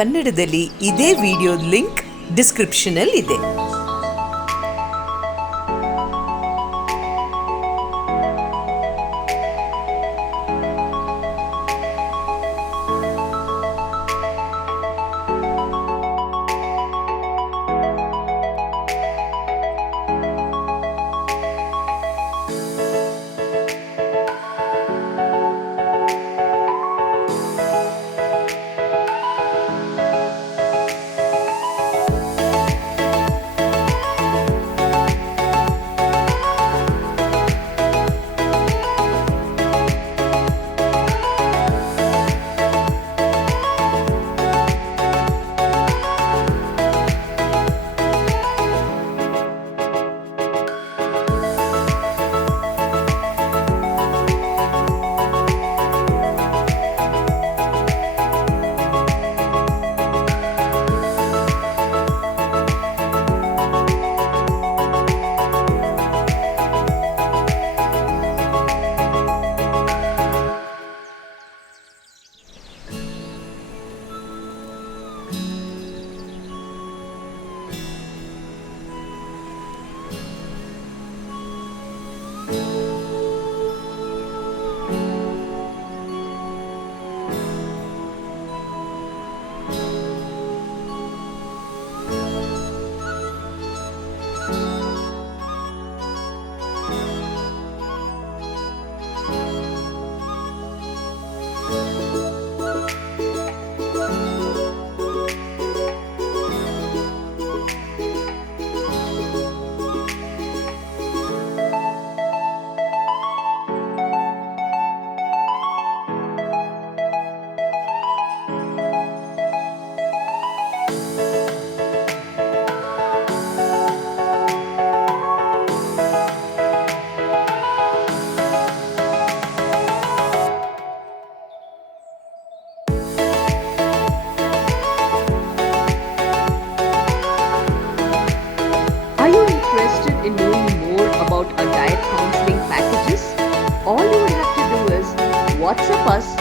ಕನ್ನಡದಲ್ಲಿ ಇದೇ ವಿಡಿಯೋದ ಲಿಂಕ್ ಡಿಸ್ಕ್ರಿಪ್ಷನ್ ಅಲ್ಲಿ ಇದೆ. Are you interested in knowing more about our diet counseling packages? All you would have to do is WhatsApp us